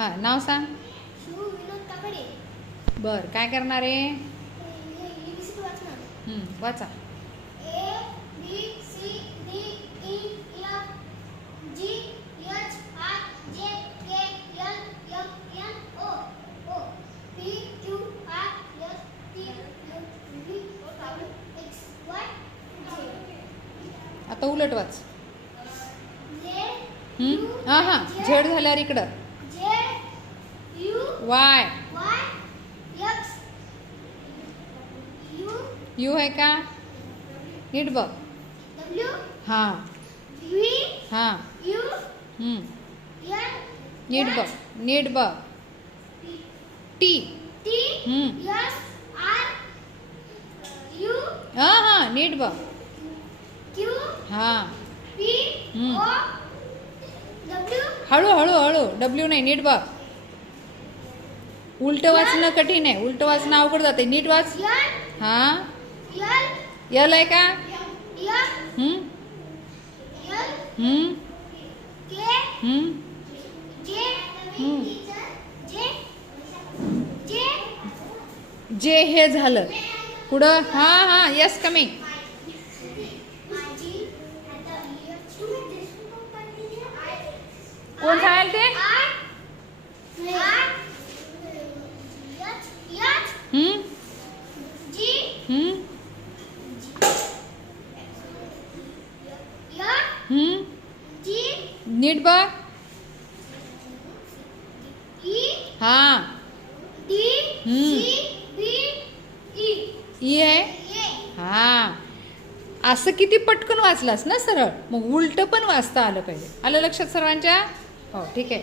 हां नाव सांग. शिव विनोद काकडे. बर काय करणार आहे? ABCD वाचणार. वाचा. A B C D E F G H I J K L M N O P Q R S T U V W X Y Z. आता उलट वाच. Z हां हां झेड झाल्यावर इकडं. Z U Y. Y X U you आहे का? नीट बघ. W हां V हां U N नीट बघ. नीट बघ. T. T S R U हां हां नीट बघ. Q हां P O W हळू हळू हळू. डब्ल्यू नाही नीट बघ. उलट वाचणं कठीण आहे. उलट वाचणं अवघड जाते. नीट वाच. N हां L यल आहे का? F हम्म L हम्म K हम्म J J J जे हे झालं पुढं. हां हां यस कमिंग. कोण सांगाल ते? हम्म हम्म हम्म नीट बघ. हां ई आहे. हां असं किती पटकन वाचलास ना सरळ. मग उलट पण वाचता आलं पाहिजे. आलं लक्षात सर्वांच्या? हो ठीक आहे.